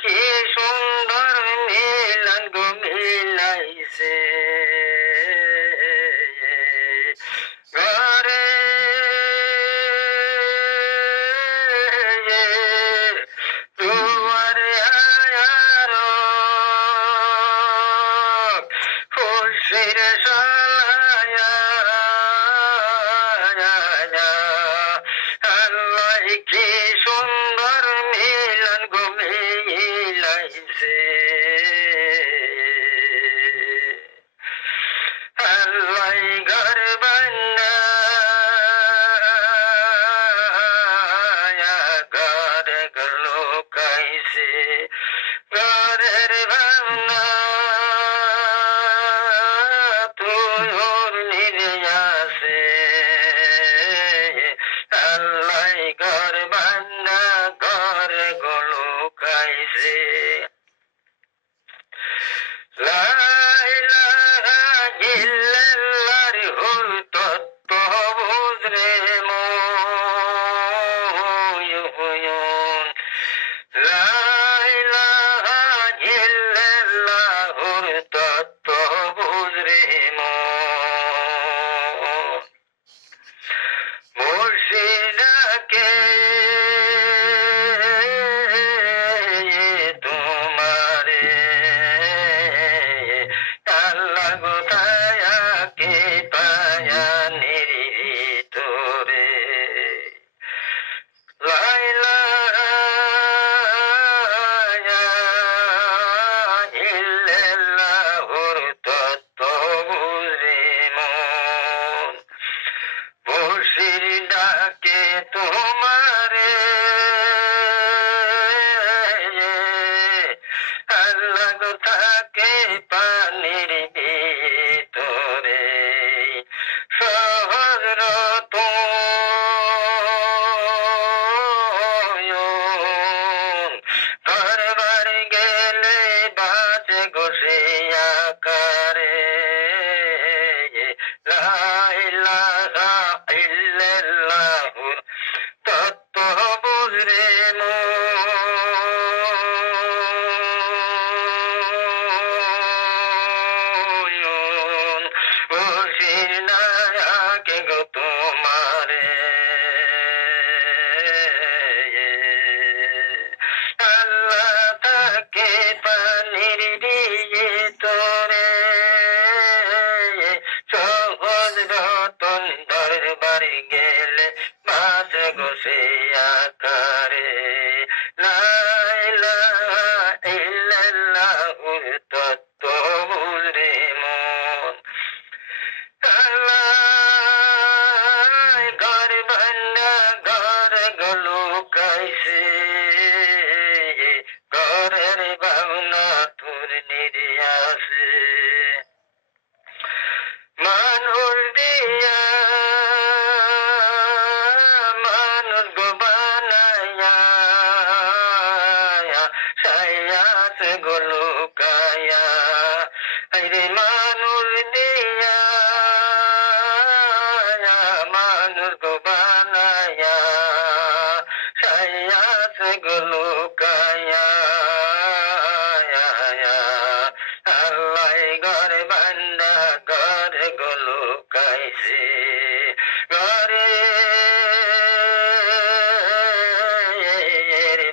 কি সুন্দর মিলন গো মিলাইছে ঘরে দুয়ারে আয়ার খুশির সালায়া আল্লাহ কি সুন্দর মিলন গো মিলাইছে আল্লাহ ঘর বানায়া ঘর গলো কাইছে ঘরের ভাবনা তুই ওর নিরে আছে আল্লাহ ঘর বান্না ঘর গলো কাইছে লা ইলাহা ইল্লাল্লাহর হুর তত্ত্ব বুঝরে ময়ূন লা ইলাহা ইল্লাল্লাহর তত্ত্ব বুঝরে মুর্শিদাকে তোমারে আল্লাহ কোথায় কে পায়া নিরিতরে লা ইলাহা ইল্লাল্লাহর তত্ত্ব বুঝরে মন মুর্শিদ ডাকে তোমারে আল্লাহ থাকে পানির ভিতরে সহজ রতন ঘরবার গেলে বাজে গোসে আকারে লা ইলাহা ইল্লাল্লাহুর তত্ত্ব বুঝরে ময়ূন মুর্শিদাকে গো তোমারে আল্লাহ তাকে পানির ভিতরে সহজ রতন দরবার গেলে বাস গোসে আকারে লা ইলাহা ইল্লাল্লাহুর তত্ত্ব বুঝরে মন আল্লাহ ঘর বান্না ঘর গলো কাইছে ঘরের ভাবনা তোর নিরে আছে মানুষ দিয়া মানুষ গো বানায়া সায়াস গলো কায়া রে মানুষ দিয়া মানুষ গো বানায়া সায়াস গলো কায়া আল্লাহ ঘর বান্দা ঘর গলো কাইছে ঘরে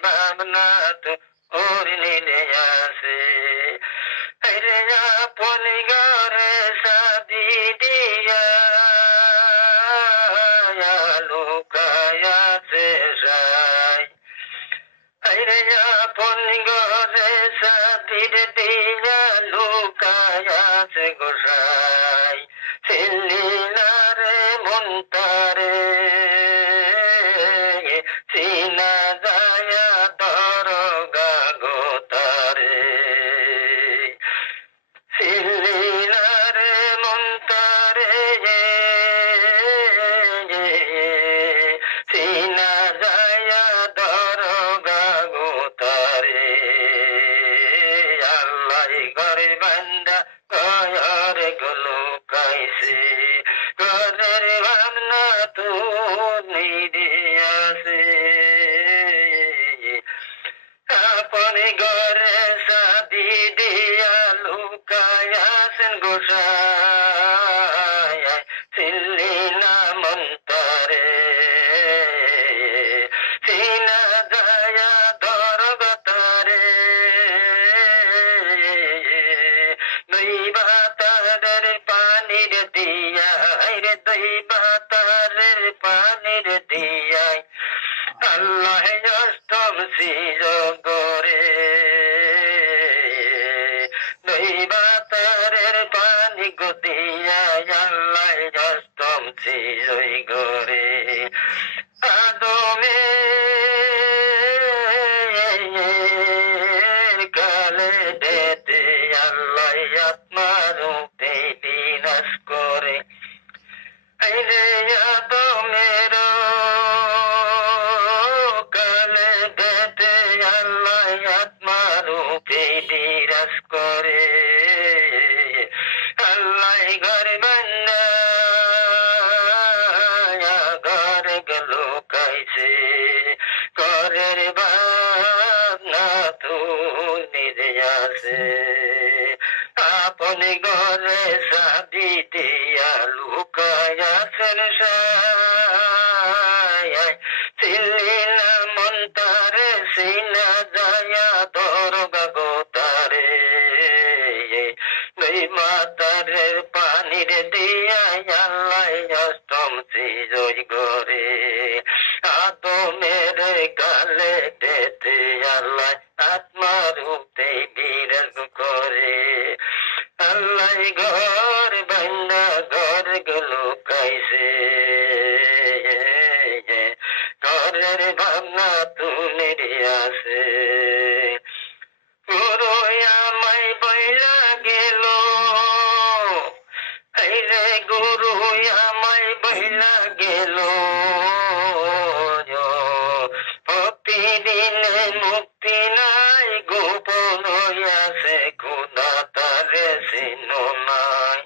ভাবনা তো ওর নিলে আছে রে আপন ঘরে সাদি দিয়া লুকায়াছে সাই রে আপন ঘরে সাদির দিয়া লুকায়াছে গোসাই ছিলিনারে মন্তারে সিনা যায় দরগা গোতারে ছিলিনারে মন্তারে সিনা যায় দরগা গোতারে আল্লাহ ঘরে বান্দা আপনি ঘরে সাদি দিয়া লুকায়াছেন গোসাই চিল্লি না মন্তারে চিনা যায়া দরগতারে দুই বাতারের পানির দিয়াই রে দুই বাতারের পানির দিয়াই আল্লাহ অষ্টম সিজ করে দুই বাতারের পানি গদিয়াই আল্লাহ অষ্টম সিজ করে আদমে কালে দেতে আল্লাহ আত্মারূপে বিনাশ করে রে আদমের কালে দেতে আল্লাহ আত্মারূপে বিরাজ করে আল্লাহ ঘর বান্না ঘরে গেল কাইছে ঘরের ভাবনা তুলে আছে আপনি ঘরে সাদি দিয়া লুকায়াছেন চিল্লি না মন্তারে সিনা যায়া দরগা গোতারে দুই মাতারের পানির দিয়া আল্লাহ অষ্টম সিজই করে আদমের কালে দেতে আল্লাহ আত্মারূপে বিরাজ করে আল্লাহ ঘর বান্দা ঘর গেল কাইছে ঘরের ভাবনা তুলে আসে গুরু আমায় বইলা গেল রে গুরু আমায় বইলা গেল প্রতিদিনে মুক্তি নাই গোপন হইয়াছে খুদা তারে চিনো নাই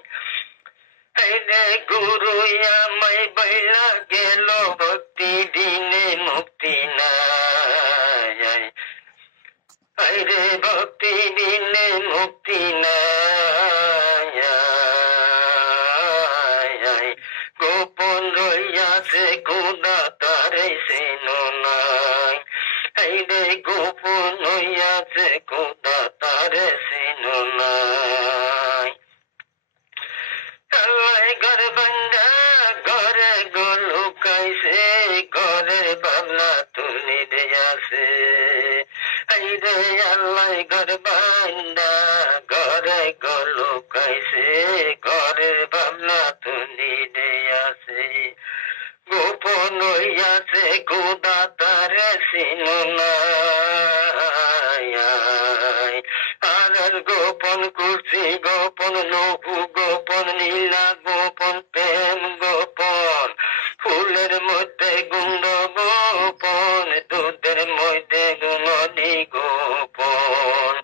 রে গুরু আমায় বইলা গেল ভক্তি দিনে মুক্তি নাই রে ভক্তি দিনে মুক্তি নাই গোপন রইয়াছে খুদা তারে চিনো নাই রে গোপন হইয়াছে খুদা তারে চিনো নাই আল্লাহ ঘর বান্দা ঘরে গলু কাইছে ঘরের ভাবনা তুলি দিয়াছে রে আল্লাহ ঘর বান্দা ঘরে গলু কাইছে ঘরের ভাবনা তুলি দিয়াছে গোপন হইয়াছে খুদা তারে চিনো নাই আর গোপন করছি গোপন লঘু গোপন নীলা গোপন প্রেম গোপন ফুলের মধ্যে গুন্ড গোপন দুধের মধ্যে গুণনি গোপন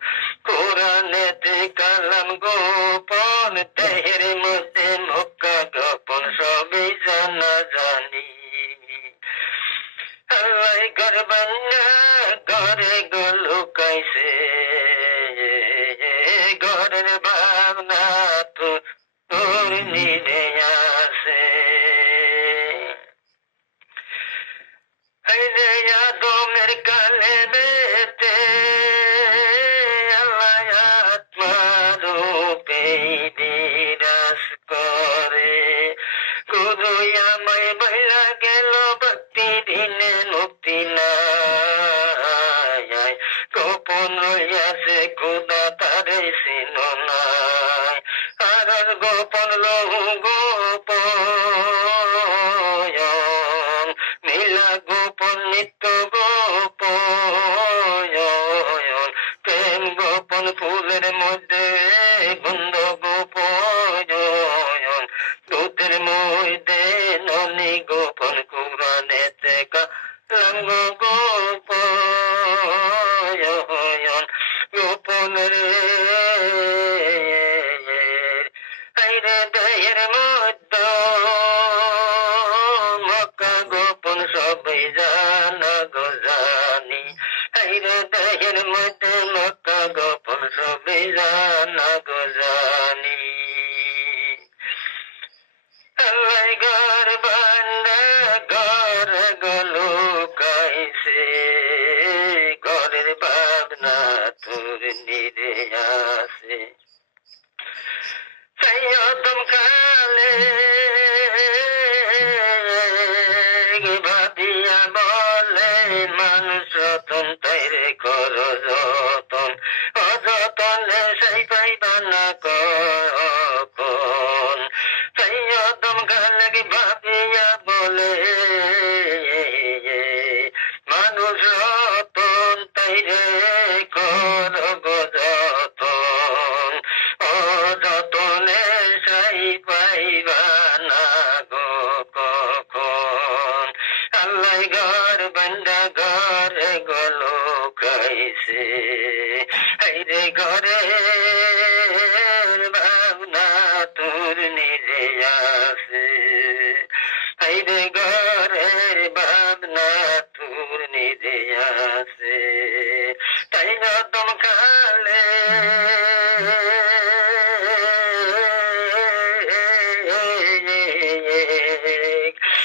কোরআনেতে কালাম গোপন দেহের মধ্যে মক্কা গোপন সবই জানা জানি আল্লাহ ঘর বান্না ঘরে গলু কাইছে ঘরের ভাবনা তোর নিরে আসে আদমের কালে বেতে আল্লাহ আত্মারূপে বিরাজ করে গুরু আমায় বইলা গেল ভক্তি দিনে মুক্তি নাই গোপন রইয়াছে খুদা তারে চিনো নাই আর গোপন লহু গোপন নীলা গোপন নিত্য গোপন প্রেম গোপন ফুলের মধ্যে গন্ধ গোপন দুধের মধ্যে ননি গোপন কুরানেতে কালাম গোপন গোপন রে দেহের মধ্যে মক্কা গোপন সবই জানা গো জানি দেহের মধ্যে মক্কা গোপন সবই জানা গো জানি আল্লাহ ঘর বান্দা ঘর গলো কাইছে ঘরের ভাবনা তোর নিরে আছে সৈয়দম কালে ভাবিয়া বলে মানুষ রতন তাইরে কর যতন অযতনে সেই পাইব না কখন সৈয়দম কালে ভাবিয়া বলে মানুষ রতন তাইরে কর যতন অযতনে সেই পাইবা না গো কখন আল্লাহ ঘর বান্দা ঘরে গলো খাইছে রে ঘরে ভাবনা তোর নিরে আছে রে ঘরের ভাবনা তোর নিরে আছে তাই না তুম খালে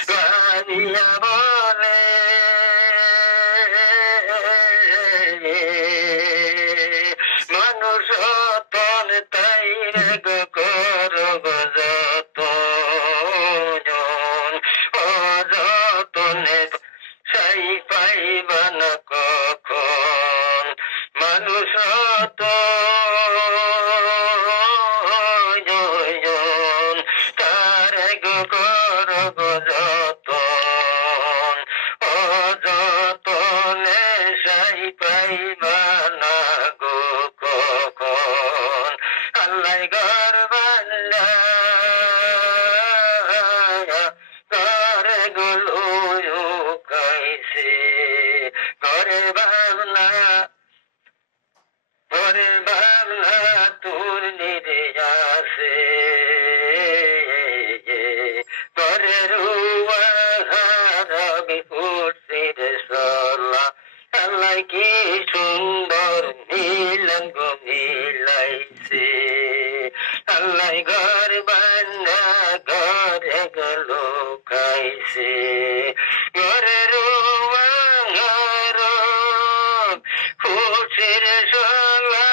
ভাবিয়া বলে মানুষ তন তাই রে গো কর যতন অযতনে সাই পাইবা না কখন মানুষ তার গো কর যতন অযতনে সাই পাইবা না গো কখন আল্লাহ ঘর বান্দা ঘরে গুলো কাইছে ঘরের ভাবনা তোর নিরে আছে ঘরের রবি ফুটছির সলা আল্লাহ কি সুন্দর মিলন গো মিলাইছে আল্লাহ ঘর বান্না ঘরে গেলো খাইছে ঘরের ফুটছির সলা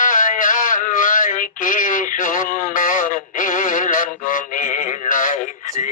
আল্লাহ কি সুন্দর মিলন গো মিলাইছে